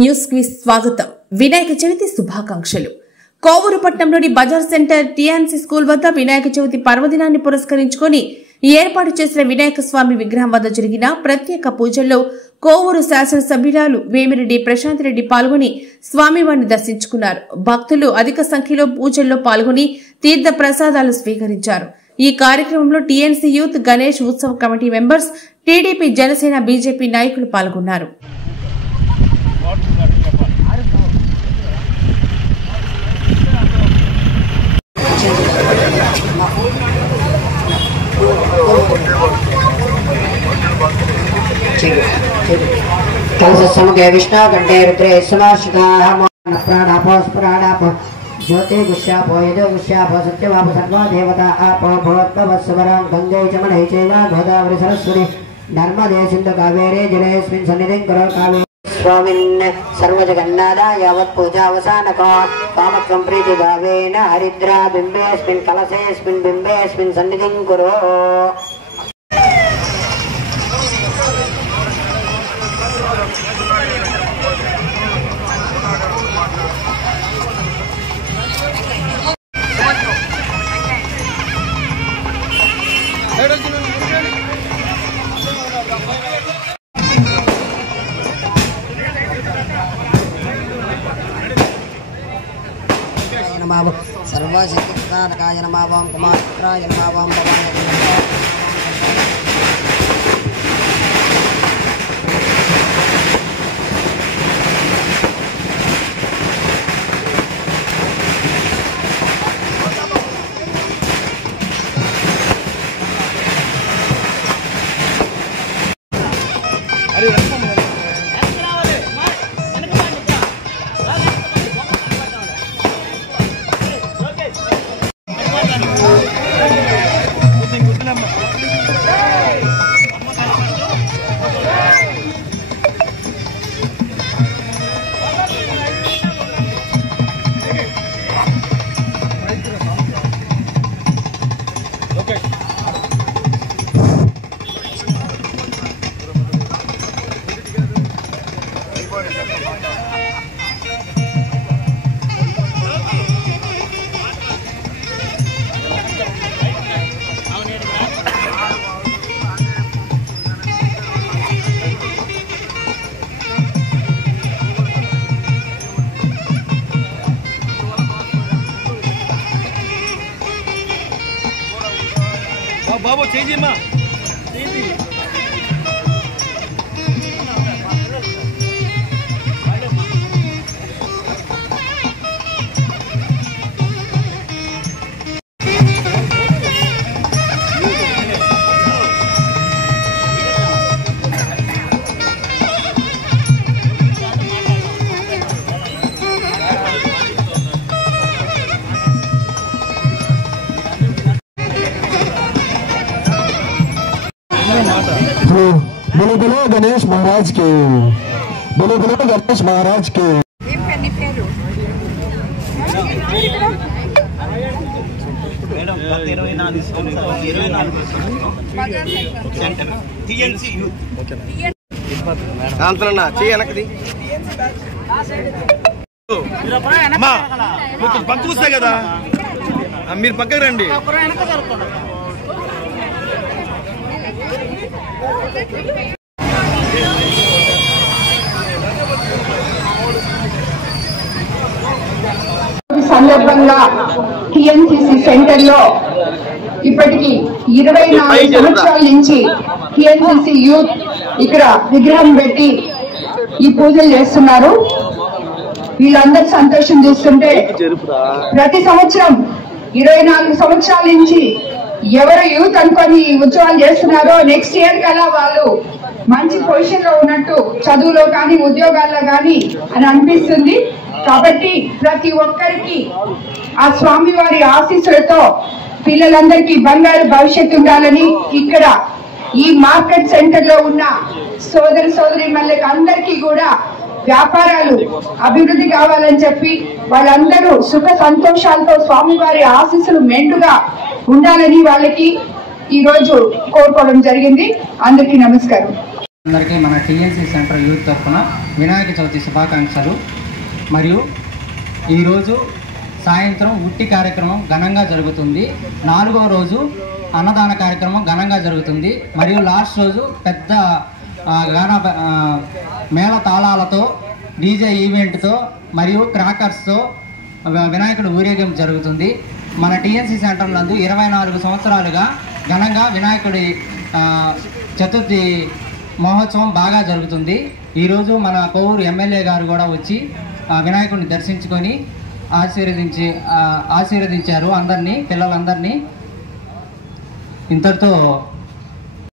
News కి స్వాగతం. వినాయక చవితి శుభాకాంక్షలు. కోవూరు పట్టణంలోని బజార్ సెంటర్ టీఎన్సీ స్కూల్ వద్ద వినాయక చవితి పర్వదినాన్ని పురస్కరించుకొని ఏర్పాటు చేసిన వినాయక స్వామి విగ్రహం వద్ద జరిగిన ప్రత్యేక పూజల్లో కోవూరు శాసనసభ్యురాలు వేమిరెడ్డి ప్రశాంత్ రెడ్డి పాల్గొని స్వామివారిని దర్శించుకున్నారు. భక్తులు అధిక సంఖ్యలో పూజల్లో పాల్గొని తీర్థ ప్రసాదాలు స్వీకరించారు. ఈ కార్యక్రమంలో టీఎన్సీ యూత్ గణేష్ ఉత్సవ committee members, TDP, Janasena, BJP నాయకులు పాల్గొన్నారు. कलशसमुखे विष्णु कंठे रुद्रे समाश्रिताः प्राणापो ज्योति गुष्यापो यदो गुष्यापो सत्यवापो सर्वा देवता आपो भवत्वत्सवरं गंगे च मनये चैव गोदावरी सरस्वती नर्मदे सिन्धु कावेरी जलेऽस्मिन् सन्निधिं कुरु कावेरी स्वामिन् सर्वजगन्नाथ यावत् पूजावसानको कामत्वं प्रीतिभावेन हरिद्रा बिम्बेऽस्मिन् कलशेऽस्मिन् बिम्बेऽस्मिन् सन्निधिं कुरु. सर्वशक्तिप्रदायकाय नमः ओं कुमाराय नमः ओं भवाय బాబు చేయిమ్మా చేయి. बोलो बोलो गणेश महाराज के, बोलो बोलो गणेश महाराज के. పక్కకు వస్తాయి కదా, మీరు పక్కకు రండి. సందర్భంగా టిఎన్సిసి సెంటర్ లో ఇప్పటికి 24 సంవత్సరాల నుంచి టిఎన్సిసి యూత్ ఇక్కడ విగ్రహం పెట్టి ఈ పూజలు చేస్తున్నారు. వీళ్ళందరూ సంతోషం చూస్తుంటే ప్రతి సంవత్సరం 24 సంవత్సరాల నుంచి ఎవరు యూత్ అనుకొని ఉత్సవాలు చేస్తున్నారో నెక్స్ట్ ఇయర్ కల్లా వాళ్ళు మంచి పొజిషన్ లో ఉన్నట్టు, చదువులో కానీ ఉద్యోగాల్లో కానీ అని అనిపిస్తుంది. కాబట్టి ప్రతి ఒక్కరికి ఆ స్వామివారి ఆశీస్సులతో పిల్లలందరికీ బంగారు భవిష్యత్తు ఉండాలని ఇక్కడ ఈ మార్కెట్ సెంటర్ లో ఉన్న సోదరీమణులకు అందరికీ కూడా వ్యాపారాలు అభివృద్ధి కావాలని చెప్పి వాళ్ళందరూ సుఖ సంతోషాలతో స్వామివారి ఆశీస్సులు మెండుగా ఉండాలని వాళ్ళకి ఈ రోజు కోరుకోవడం జరిగింది. అందరికీ నమస్కారం. అందరికీ మన టీఎన్సీ సెంటర్ యూత్ తరఫున వినాయక చవితి శుభాకాంక్షలు. మరియు ఈరోజు సాయంత్రం ఉట్టి కార్యక్రమం ఘనంగా జరుగుతుంది. 4వ రోజు అన్నదాన కార్యక్రమం ఘనంగా జరుగుతుంది. మరియు లాస్ట్ రోజు పెద్ద మేళ తాళాలతో డీజే ఈవెంట్తో మరియు క్రాకర్స్తో వినాయకుడు ఊరేగింపు జరుగుతుంది. మన టీఎన్సీ సెంటర్ నందు 24 సంవత్సరాలుగా ఘనంగా వినాయకుడి చతుర్థి మహోత్సవం బాగా జరుగుతుంది. ఈరోజు మన కోవూరు ఎమ్మెల్యే గారు కూడా వచ్చి వినాయకుడిని దర్శించుకొని ఆశీర్వదించారు అందరినీ, పిల్లలందరినీ. ఇంతటితో